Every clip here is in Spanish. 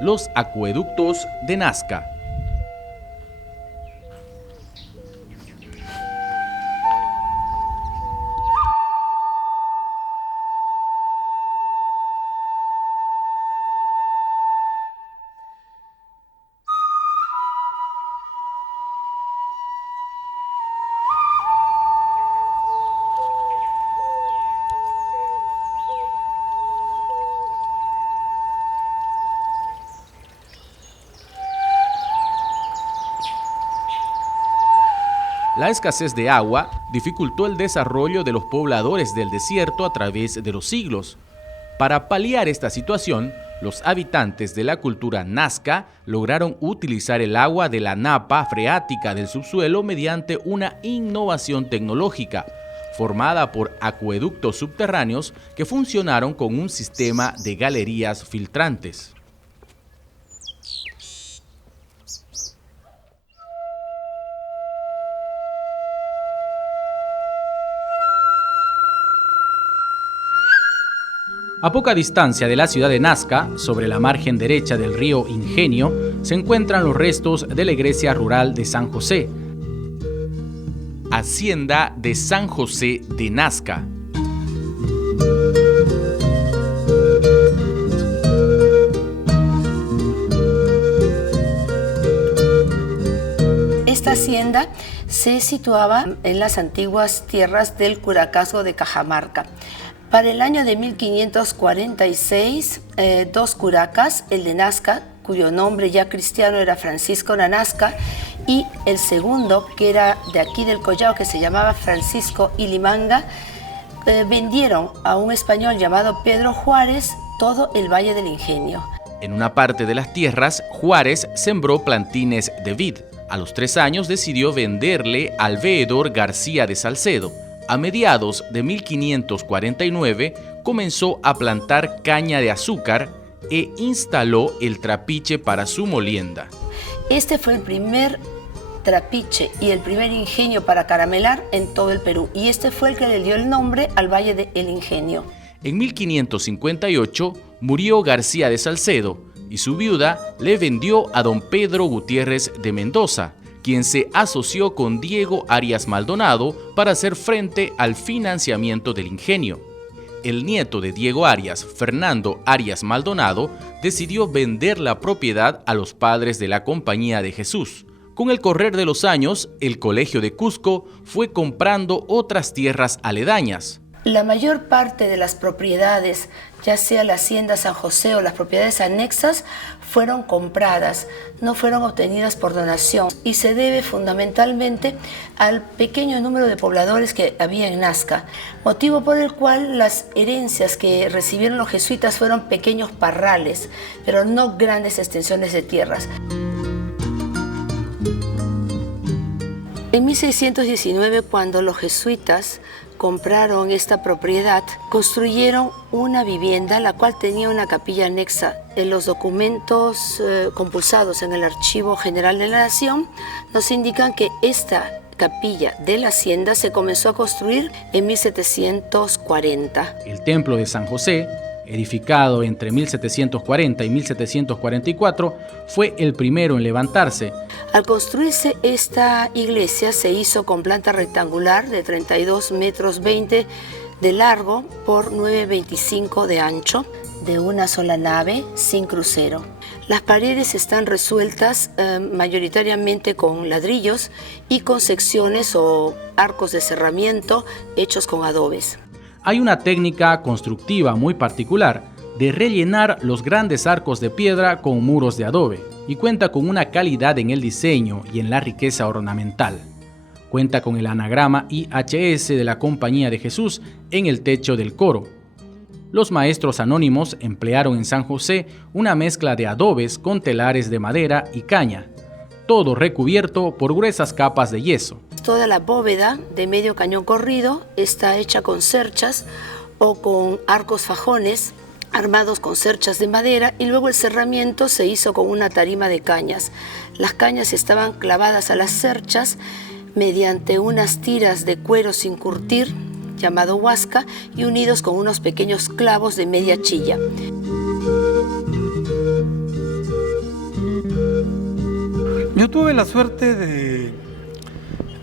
los acueductos de Nazca. La escasez de agua dificultó el desarrollo de los pobladores del desierto a través de los siglos. Para paliar esta situación, los habitantes de la cultura Nazca lograron utilizar el agua de la napa freática del subsuelo mediante una innovación tecnológica, formada por acueductos subterráneos que funcionaron con un sistema de galerías filtrantes. A poca distancia de la ciudad de Nazca, sobre la margen derecha del río Ingenio, se encuentran los restos de la iglesia rural de San José, Hacienda de San José de Nazca. Esta hacienda se situaba en las antiguas tierras del Curacazgo de Cajamarca. Para el año de 1546, dos curacas, el de Nazca, cuyo nombre ya cristiano era Francisco Nanazca, y el segundo, que era de aquí del Collao, que se llamaba Francisco Ilimanga, vendieron a un español llamado Pedro Juárez todo el Valle del Ingenio. En una parte de las tierras, Juárez sembró plantines de vid. A los 3 años decidió venderle al veedor García de Salcedo. A mediados de 1549 comenzó a plantar caña de azúcar e instaló el trapiche para su molienda. Este fue el primer trapiche y el primer ingenio para caramelar en todo el Perú, y este fue el que le dio el nombre al Valle del Ingenio. En 1558 murió García de Salcedo y su viuda le vendió a don Pedro Gutiérrez de Mendoza, quien se asoció con Diego Arias Maldonado para hacer frente al financiamiento del ingenio. El nieto de Diego Arias, Fernando Arias Maldonado, decidió vender la propiedad a los padres de la Compañía de Jesús. Con el correr de los años, el Colegio de Cusco fue comprando otras tierras aledañas. La mayor parte de las propiedades, ya sea la Hacienda San José o las propiedades anexas, fueron compradas, no fueron obtenidas por donación, y se debe fundamentalmente al pequeño número de pobladores que había en Nazca, motivo por el cual las herencias que recibieron los jesuitas fueron pequeños parrales, pero no grandes extensiones de tierras. En 1619, cuando los jesuitas compraron esta propiedad, construyeron una vivienda, la cual tenía una capilla anexa. En los documentos compulsados en el Archivo General de la Nación nos indican que esta capilla de la hacienda se comenzó a construir en 1740. El templo de San José, edificado entre 1740 y 1744, fue el primero en levantarse. Al construirse esta iglesia se hizo con planta rectangular de 32 metros 20 de largo por 9,25 de ancho, de una sola nave, sin crucero. Las paredes están resueltas mayoritariamente con ladrillos y con secciones o arcos de cerramiento hechos con adobes. Hay una técnica constructiva muy particular de rellenar los grandes arcos de piedra con muros de adobe, y cuenta con una calidad en el diseño y en la riqueza ornamental. Cuenta con el anagrama IHS de la Compañía de Jesús en el techo del coro. Los maestros anónimos emplearon en San José una mezcla de adobes con telares de madera y caña, todo recubierto por gruesas capas de yeso. Toda la bóveda de medio cañón corrido está hecha con cerchas o con arcos fajones armados con cerchas de madera, y luego el cerramiento se hizo con una tarima de cañas. Las cañas estaban clavadas a las cerchas mediante unas tiras de cuero sin curtir, llamado huasca, y unidos con unos pequeños clavos de media chilla. Yo tuve la suerte de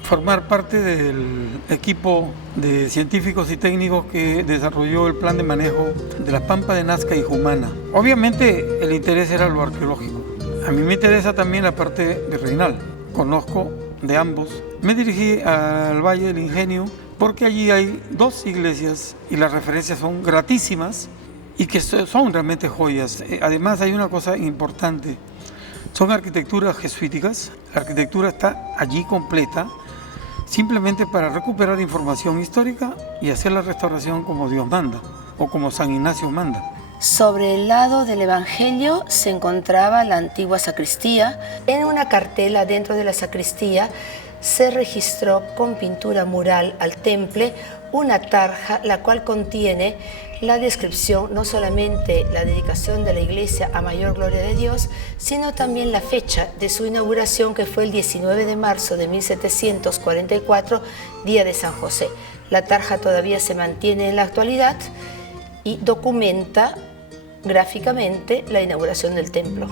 formar parte del equipo de científicos y técnicos que desarrolló el plan de manejo de la Pampa de Nazca y Jumana. Obviamente el interés era lo arqueológico. A mí me interesa también la parte virreinal. Conozco de ambos. Me dirigí al Valle del Ingenio porque allí hay 2 iglesias y las referencias son gratísimas y que son realmente joyas. Además hay una cosa importante. Son arquitecturas jesuíticas. La arquitectura está allí completa, simplemente para recuperar información histórica y hacer la restauración como Dios manda o como San Ignacio manda. Sobre el lado del Evangelio se encontraba la antigua sacristía. En una cartela dentro de la sacristía se registró con pintura mural al temple una tarja la cual contiene la descripción, no solamente la dedicación de la iglesia a mayor gloria de Dios, sino también la fecha de su inauguración, que fue el 19 de marzo de 1744, día de San José. La tarja todavía se mantiene en la actualidad y documenta gráficamente la inauguración del templo.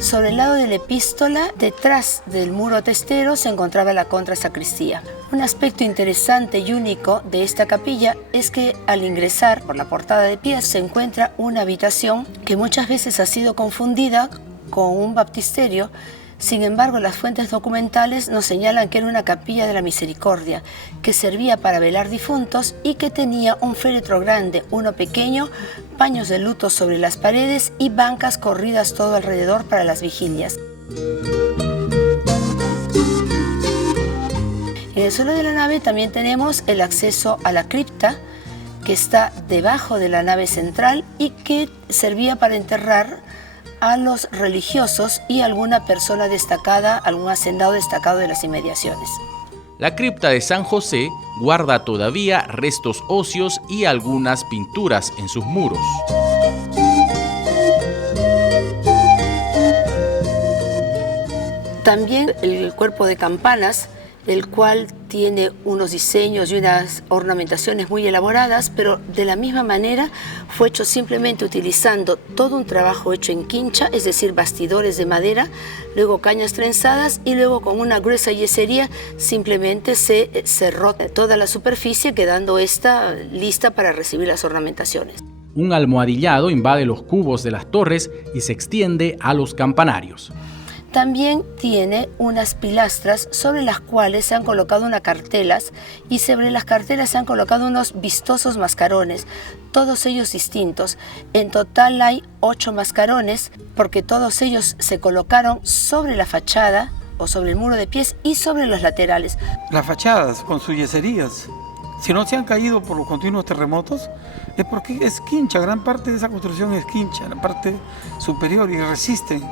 Sobre el lado de la epístola, detrás del muro testero, se encontraba la contrasacristía. Un aspecto interesante y único de esta capilla es que al ingresar por la portada de pie se encuentra una habitación que muchas veces ha sido confundida con un baptisterio. Sin embargo, las fuentes documentales nos señalan que era una capilla de la misericordia, que servía para velar difuntos y que tenía un féretro grande, uno pequeño, paños de luto sobre las paredes y bancas corridas todo alrededor para las vigilias. En el suelo de la nave también tenemos el acceso a la cripta, que está debajo de la nave central y que servía para enterrar a los religiosos y alguna persona destacada, algún hacendado destacado de las inmediaciones. La cripta de San José guarda todavía restos óseos y algunas pinturas en sus muros. También el cuerpo de campanas, el cual tiene unos diseños y unas ornamentaciones muy elaboradas, pero de la misma manera fue hecho simplemente utilizando todo un trabajo hecho en quincha, es decir, bastidores de madera, luego cañas trenzadas y luego con una gruesa yesería simplemente se cerró toda la superficie, quedando esta lista para recibir las ornamentaciones. Un almohadillado invade los cubos de las torres y se extiende a los campanarios. También tiene unas pilastras sobre las cuales se han colocado unas cartelas y sobre las cartelas se han colocado unos vistosos mascarones, todos ellos distintos. En total hay 8 mascarones porque todos ellos se colocaron sobre la fachada o sobre el muro de pies y sobre los laterales. Las fachadas con sus yeserías, si no se han caído por los continuos terremotos, es porque es quincha, gran parte de esa construcción es quincha, la parte superior, y resisten.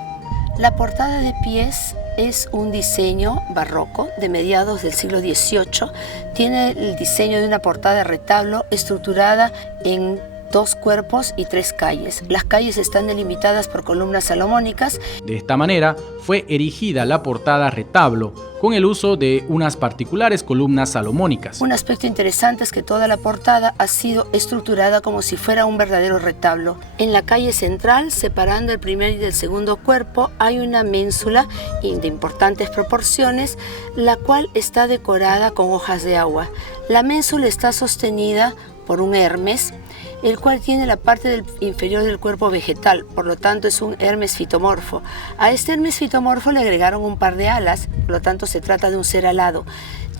La portada de pies es un diseño barroco de mediados del siglo XVIII. Tiene el diseño de una portada de retablo estructurada en 2 cuerpos y 3 calles. Las calles están delimitadas por columnas salomónicas. De esta manera fue erigida la portada retablo con el uso de unas particulares columnas salomónicas. Un aspecto interesante es que toda la portada ha sido estructurada como si fuera un verdadero retablo. En la calle central, separando el primer y el segundo cuerpo, hay una ménsula de importantes proporciones, la cual está decorada con hojas de agua. La ménsula está sostenida por un Hermes, el cual tiene la parte inferior del cuerpo vegetal, por lo tanto es un Hermes fitomorfo. A este Hermes fitomorfo le agregaron un par de alas, por lo tanto se trata de un ser alado.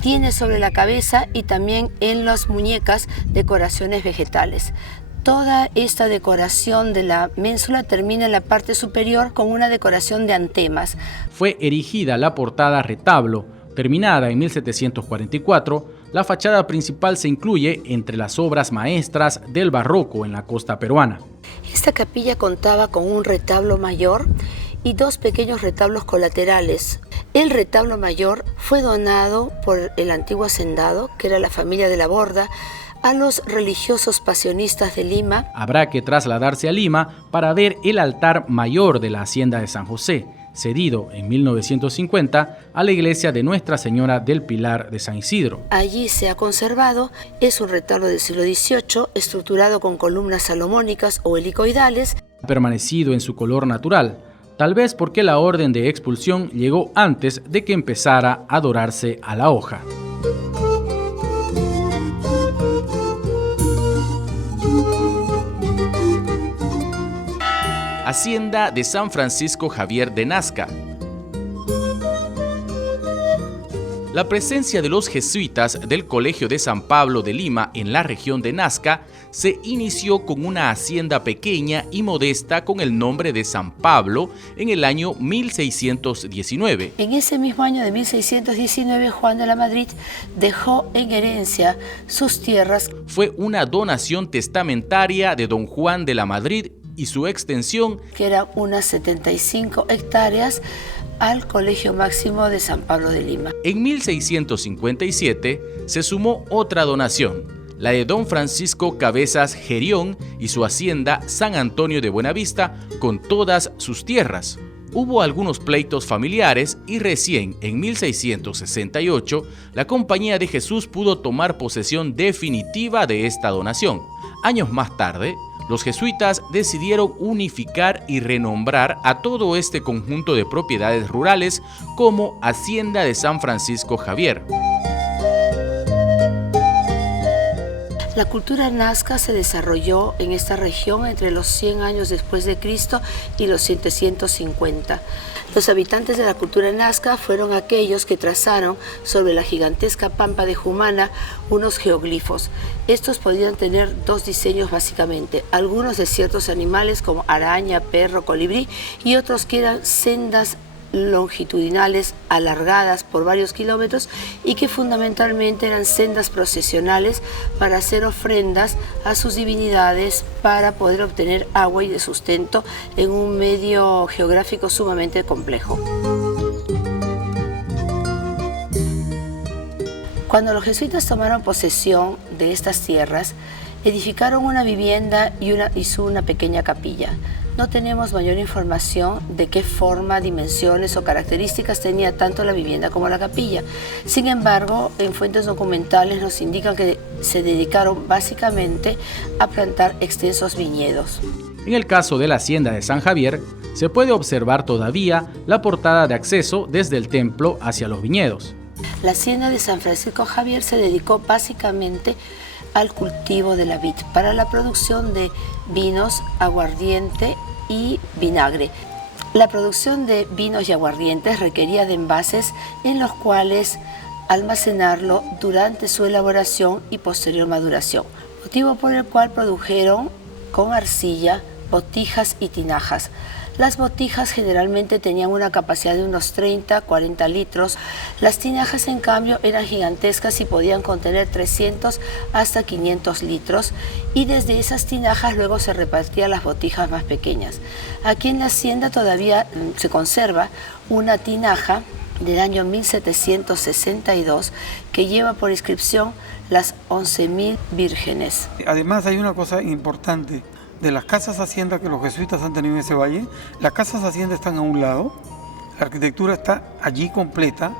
Tiene sobre la cabeza y también en las muñecas decoraciones vegetales. Toda esta decoración de la ménsula termina en la parte superior con una decoración de antemas. Fue erigida la portada retablo, terminada en 1744. La fachada principal se incluye entre las obras maestras del barroco en la costa peruana. Esta capilla contaba con un retablo mayor y 2 pequeños retablos colaterales. El retablo mayor fue donado por el antiguo hacendado, que era la familia de la Borda, a los religiosos pasionistas de Lima. Habrá que trasladarse a Lima para ver el altar mayor de la hacienda de San José, cedido en 1950 a la iglesia de Nuestra Señora del Pilar de San Isidro. Allí se ha conservado, es un retablo del siglo XVIII, estructurado con columnas salomónicas o helicoidales. Ha permanecido en su color natural, tal vez porque la orden de expulsión llegó antes de que empezara a dorarse a la hoja. Hacienda de San Francisco Javier de Nazca. La presencia de los jesuitas del Colegio de San Pablo de Lima en la región de Nazca se inició con una hacienda pequeña y modesta con el nombre de San Pablo en el año 1619. En ese mismo año de 1619, Juan de la Madrid dejó en herencia sus tierras. Fue una donación testamentaria de don Juan de la Madrid y su extensión, que eran unas 75 hectáreas, al Colegio Máximo de San Pablo de Lima. En 1657 se sumó otra donación, la de don Francisco Cabezas Gerión y su hacienda San Antonio de Buenavista con todas sus tierras. Hubo algunos pleitos familiares y recién en 1668 la Compañía de Jesús pudo tomar posesión definitiva de esta donación. Años más tarde, los jesuitas decidieron unificar y renombrar a todo este conjunto de propiedades rurales como Hacienda de San Francisco Javier. La cultura nazca se desarrolló en esta región entre los 100 años después de Cristo y los 750. Los habitantes de la cultura nazca fueron aquellos que trazaron sobre la gigantesca pampa de Jumana unos geoglifos. Estos podían tener dos diseños básicamente, algunos de ciertos animales como araña, perro, colibrí y otros que eran sendas longitudinales alargadas por varios kilómetros y que fundamentalmente eran sendas procesionales para hacer ofrendas a sus divinidades para poder obtener agua y de sustento en un medio geográfico sumamente complejo. Cuando los jesuitas tomaron posesión de estas tierras, edificaron una vivienda y hizo una pequeña capilla. No tenemos mayor información de qué forma, dimensiones o características tenía tanto la vivienda como la capilla. Sin embargo, en fuentes documentales nos indican que se dedicaron básicamente a plantar extensos viñedos. En el caso de la hacienda de San Javier, se puede observar todavía la portada de acceso desde el templo hacia los viñedos. La hacienda de San Francisco Javier se dedicó básicamente al cultivo de la vid para la producción de vinos, aguardiente y vinagre. La producción de vinos y aguardientes requería de envases en los cuales almacenarlo durante su elaboración y posterior maduración, motivo por el cual produjeron con arcilla botijas y tinajas. Las botijas generalmente tenían una capacidad de unos 30-40 litros. Las tinajas, en cambio, eran gigantescas y podían contener 300 hasta 500 litros. Y desde esas tinajas luego se repartían las botijas más pequeñas. Aquí en la hacienda todavía se conserva una tinaja del año 1762 que lleva por inscripción las 11.000 vírgenes. Además hay una cosa importante. De las casas hacienda que los jesuitas han tenido en ese valle, las casas hacienda están a un lado, la arquitectura está allí completa.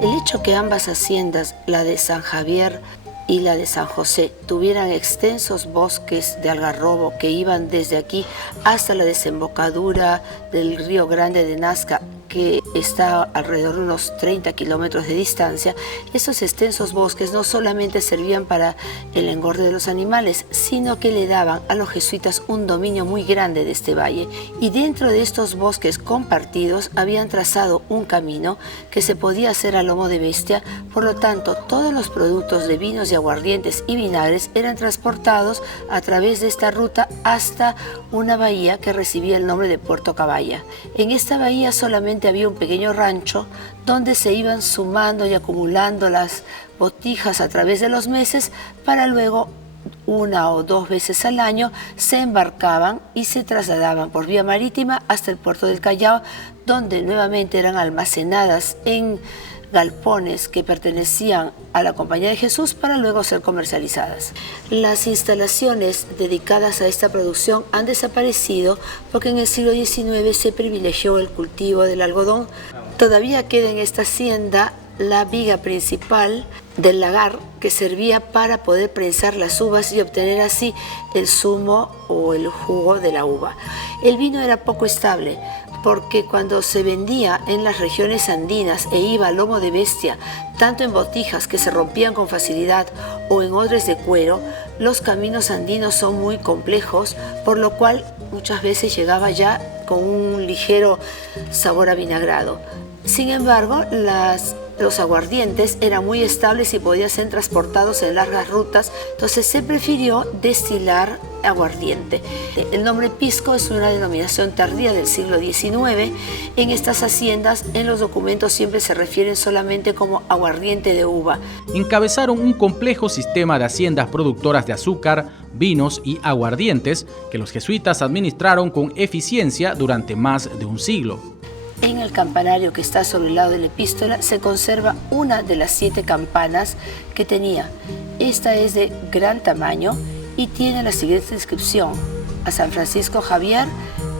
El hecho que ambas haciendas, la de San Javier y la de San José, tuvieran extensos bosques de algarrobo que iban desde aquí hasta la desembocadura del río Grande de Nazca, que está alrededor de unos 30 kilómetros de distancia, estos extensos bosques no solamente servían para el engorde de los animales, sino que le daban a los jesuitas un dominio muy grande de este valle. Y dentro de estos bosques compartidos habían trazado un camino que se podía hacer a lomo de bestia, por lo tanto todos los productos de vinos y aguardientes y vinagres eran transportados a través de esta ruta hasta una bahía que recibía el nombre de Puerto Caballa. En esta bahía solamente había un pequeño rancho donde se iban sumando y acumulando las botijas a través de los meses para luego 1 o 2 veces al año se embarcaban y se trasladaban por vía marítima hasta el puerto del Callao, donde nuevamente eran almacenadas en galpones que pertenecían a la Compañía de Jesús para luego ser comercializadas. Las instalaciones dedicadas a esta producción han desaparecido porque en el siglo XIX se privilegió el cultivo del algodón. Todavía queda en esta hacienda la viga principal del lagar que servía para poder prensar las uvas y obtener así el zumo o el jugo de la uva. El vino era poco estable porque cuando se vendía en las regiones andinas e iba a lomo de bestia, tanto en botijas que se rompían con facilidad o en odres de cuero, los caminos andinos son muy complejos, por lo cual muchas veces llegaba ya con un ligero sabor avinagrado. Sin embargo, los aguardientes eran muy estables y podían ser transportados en largas rutas, entonces se prefirió destilar aguardiente. El nombre pisco es una denominación tardía del siglo XIX. En estas haciendas, en los documentos siempre se refieren solamente como aguardiente de uva. Encabezaron un complejo sistema de haciendas productoras de azúcar, vinos y aguardientes que los jesuitas administraron con eficiencia durante más de un siglo. En el campanario que está sobre el lado de la epístola se conserva una de las 7 campanas que tenía. Esta es de gran tamaño y tiene la siguiente inscripción: a San Francisco Javier,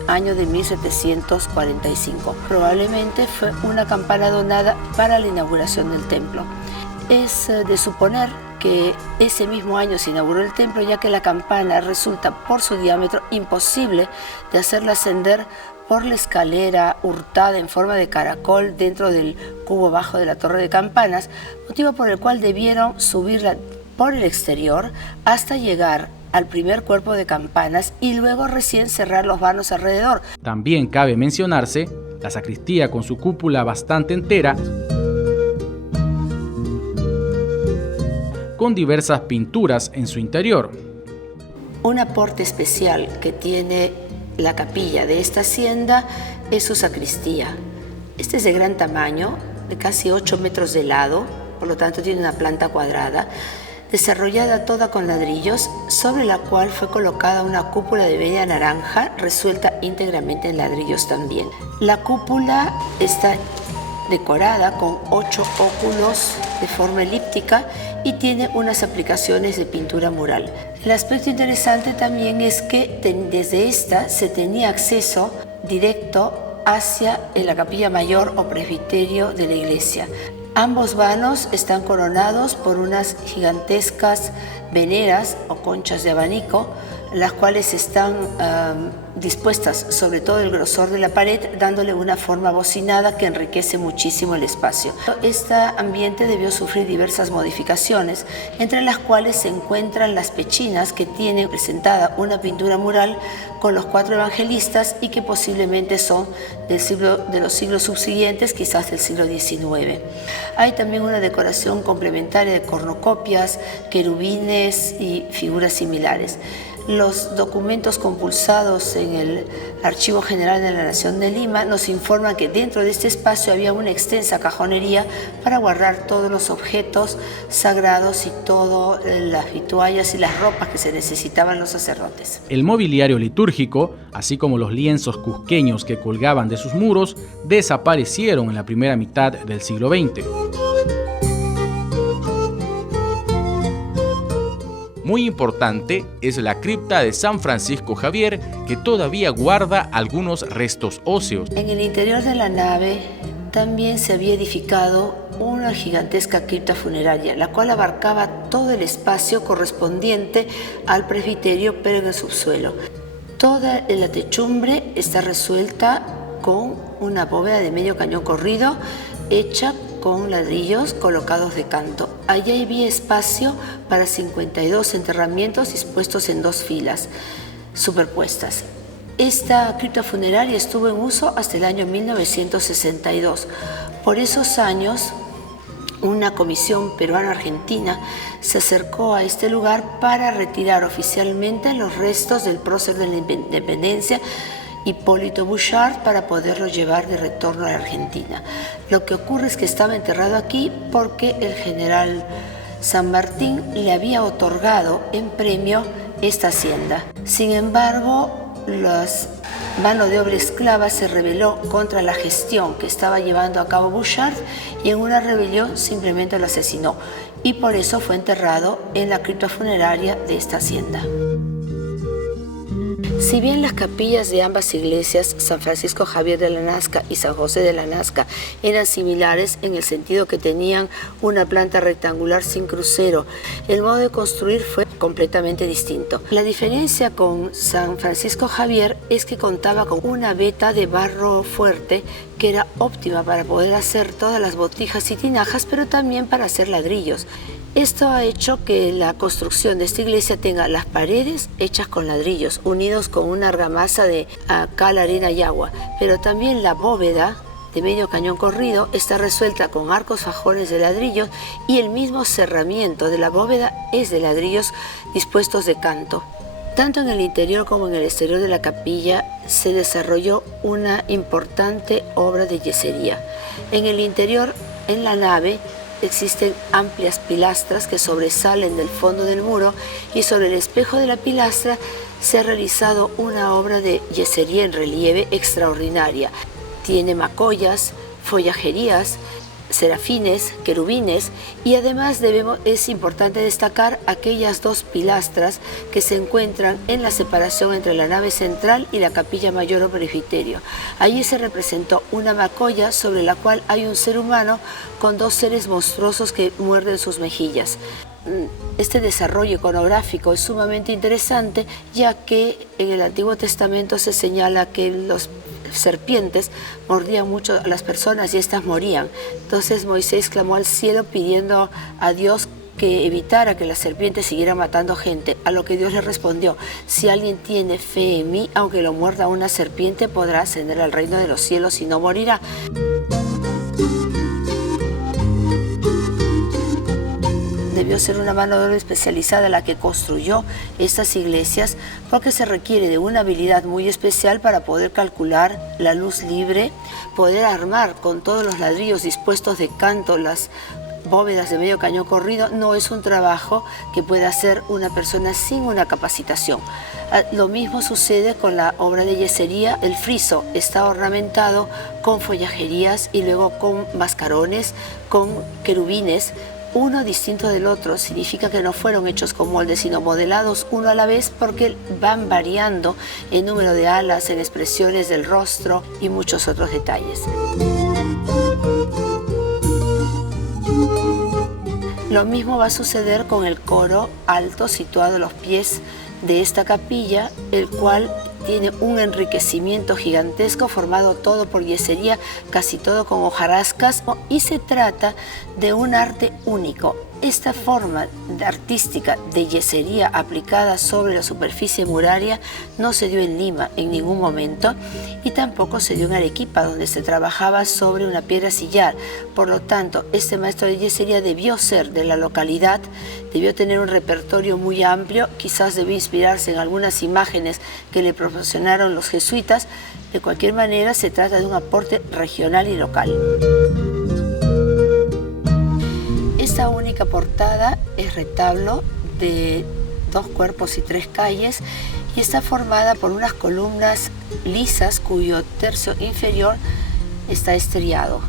año de 1745. Probablemente fue una campana donada para la inauguración del templo. Es de suponer que ese mismo año se inauguró el templo, ya que la campana resulta por su diámetro imposible de hacerla ascender por la escalera hurtada en forma de caracol dentro del cubo bajo de la torre de campanas, motivo por el cual debieron subirla por el exterior hasta llegar al primer cuerpo de campanas y luego recién cerrar los vanos alrededor. También cabe mencionarse la sacristía con su cúpula bastante entera, con diversas pinturas en su interior. Un aporte especial que tiene la capilla de esta hacienda es su sacristía. Este es de gran tamaño, de casi 8 metros de lado, por lo tanto tiene una planta cuadrada, desarrollada toda con ladrillos, sobre la cual fue colocada una cúpula de media naranja, resuelta íntegramente en ladrillos también. La cúpula está decorada con 8 óculos de forma elíptica y tiene unas aplicaciones de pintura mural. El aspecto interesante también es que desde esta se tenía acceso directo hacia la capilla mayor o presbiterio de la iglesia. Ambos vanos están coronados por unas gigantescas veneras o conchas de abanico, las cuales están dispuestas sobre todo el grosor de la pared, dándole una forma bocinada que enriquece muchísimo el espacio. Este ambiente debió sufrir diversas modificaciones, entre las cuales se encuentran las pechinas que tienen presentada una pintura mural con los 4 evangelistas y que posiblemente son de los siglos subsiguientes, quizás del siglo XIX. Hay también una decoración complementaria de cornucopias, querubines y figuras similares. Los documentos compulsados en el Archivo General de la Nación de Lima nos informan que dentro de este espacio había una extensa cajonería para guardar todos los objetos sagrados y todas las vituallas y las ropas que se necesitaban los sacerdotes. El mobiliario litúrgico, así como los lienzos cusqueños que colgaban de sus muros, desaparecieron en la primera mitad del siglo XX. Muy importante es la cripta de San Francisco Javier, que todavía guarda algunos restos óseos. En el interior de la nave también se había edificado una gigantesca cripta funeraria, la cual abarcaba todo el espacio correspondiente al presbiterio, pero en el subsuelo. Toda la techumbre está resuelta con una bóveda de medio cañón corrido, hecha con ladrillos colocados de canto. Allí había espacio para 52 enterramientos dispuestos en 2 filas superpuestas. Esta cripta funeraria estuvo en uso hasta el año 1962. Por esos años, una comisión peruano-argentina se acercó a este lugar para retirar oficialmente los restos del prócer de la independencia, Hipólito Bouchard, para poderlo llevar de retorno a la Argentina. Lo que ocurre es que estaba enterrado aquí porque el general San Martín le había otorgado en premio esta hacienda. Sin embargo, la mano de obra esclava se rebeló contra la gestión que estaba llevando a cabo Bouchard y en una rebelión simplemente lo asesinó, y por eso fue enterrado en la cripta funeraria de esta hacienda. Si bien las capillas de ambas iglesias, San Francisco Javier de la Nazca y San José de la Nazca, eran similares en el sentido que tenían una planta rectangular sin crucero, el modo de construir fue completamente distinto. La diferencia con San Francisco Javier es que contaba con una veta de barro fuerte que era óptima para poder hacer todas las botijas y tinajas, pero también para hacer ladrillos. Esto ha hecho que la construcción de esta iglesia tenga las paredes hechas con ladrillos, unidos con una argamasa de cal, arena y agua, pero también la bóveda de medio cañón corrido está resuelta con arcos fajones de ladrillos y el mismo cerramiento de la bóveda es de ladrillos dispuestos de canto. Tanto en el interior como en el exterior de la capilla se desarrolló una importante obra de yesería. En el interior, en la nave, existen amplias pilastras que sobresalen del fondo del muro y sobre el espejo de la pilastra se ha realizado una obra de yesería en relieve extraordinaria. Tiene macollas, follajerías, serafines, querubines y además es importante destacar aquellas dos pilastras que se encuentran en la separación entre la nave central y la capilla mayor o presbiterio. Allí se representó una macolla sobre la cual hay un ser humano con dos seres monstruosos que muerden sus mejillas. Este desarrollo iconográfico es sumamente interesante, ya que en el Antiguo Testamento se señala que los serpientes mordían mucho a las personas y éstas morían. Entonces Moisés clamó al cielo pidiendo a Dios que evitara que las serpientes siguieran matando gente, a lo que Dios le respondió: si alguien tiene fe en mí, aunque lo muerda una serpiente, podrá ascender al reino de los cielos y no morirá. Debió ser una mano de obra especializada la que construyó estas iglesias, porque se requiere de una habilidad muy especial para poder calcular la luz libre, poder armar con todos los ladrillos dispuestos de canto las bóvedas de medio cañón corrido. No es un trabajo que pueda hacer una persona sin una capacitación. Lo mismo sucede con la obra de yesería. El friso está ornamentado con follajerías y luego con mascarones, con querubines, uno distinto del otro. Significa que no fueron hechos con moldes, sino modelados uno a la vez, porque van variando en número de alas, en expresiones del rostro y muchos otros detalles. Lo mismo va a suceder con el coro alto situado a los pies de esta capilla, el cual tiene un enriquecimiento gigantesco formado todo por yesería, casi todo con hojarascas, y se trata de un arte único. Esta forma artística de yesería aplicada sobre la superficie muraria no se dio en Lima en ningún momento y tampoco se dio en Arequipa, donde se trabajaba sobre una piedra sillar. Por lo tanto, este maestro de yesería debió ser de la localidad, debió tener un repertorio muy amplio, quizás debió inspirarse en algunas imágenes que le proporcionaron los jesuitas. De cualquier manera, se trata de un aporte regional y local. Esta única portada es retablo de 2 cuerpos y 3 calles y está formada por unas columnas lisas cuyo tercio inferior está estriado.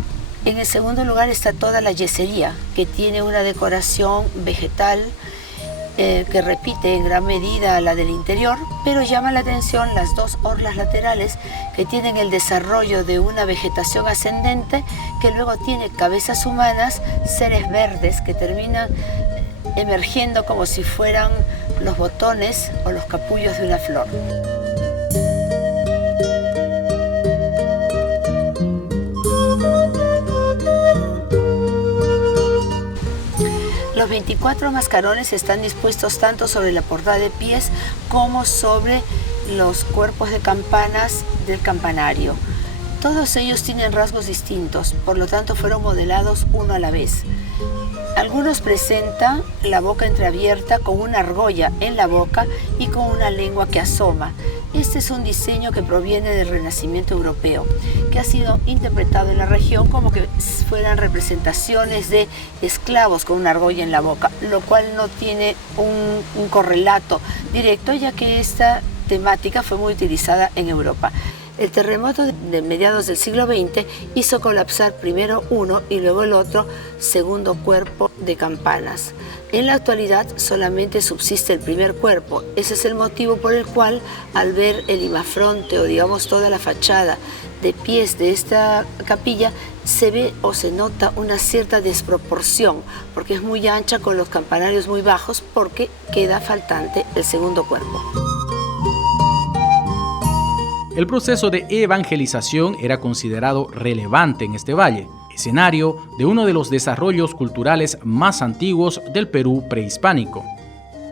En el segundo lugar está toda la yesería, que tiene una decoración vegetal que repite en gran medida a la del interior, pero llama la atención las 2 orlas laterales que tienen el desarrollo de una vegetación ascendente que luego tiene cabezas humanas, seres verdes que terminan emergiendo como si fueran los botones o los capullos de una flor. Los 24 mascarones están dispuestos tanto sobre la portada de pies como sobre los cuerpos de campanas del campanario. Todos ellos tienen rasgos distintos, por lo tanto fueron modelados uno a la vez. Algunos presentan la boca entreabierta con una argolla en la boca y con una lengua que asoma. Este es un diseño que proviene del Renacimiento europeo, que ha sido interpretado en la región como que fueran representaciones de esclavos con una argolla en la boca, lo cual no tiene un correlato directo, ya que esta temática fue muy utilizada en Europa. El terremoto de mediados del siglo XX hizo colapsar primero uno y luego el otro segundo cuerpo de campanas. En la actualidad solamente subsiste el primer cuerpo. Ese es el motivo por el cual al ver el imafronte o digamos toda la fachada de pies de esta capilla se ve o se nota una cierta desproporción porque es muy ancha con los campanarios muy bajos porque queda faltante el segundo cuerpo. El proceso de evangelización era considerado relevante en este valle, escenario de uno de los desarrollos culturales más antiguos del Perú prehispánico.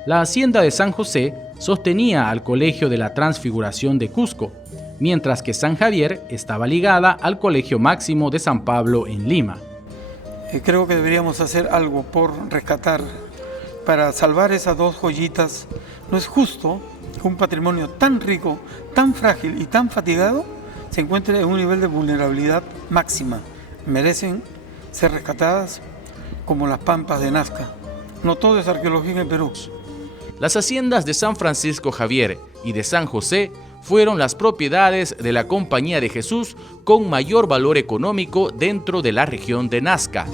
La hacienda de San José sostenía al Colegio de la Transfiguración de Cusco, mientras que San Javier estaba ligada al Colegio Máximo de San Pablo en Lima. Creo que deberíamos hacer algo por rescatar, para salvar esas dos joyitas. No es justo que un patrimonio tan rico, tan frágil y tan fatigado se encuentre en un nivel de vulnerabilidad máxima. Merecen ser rescatadas como las pampas de Nazca. No todo es arqueología en el Perú. Las haciendas de San Francisco Javier y de San José fueron las propiedades de la Compañía de Jesús con mayor valor económico dentro de la región de Nazca.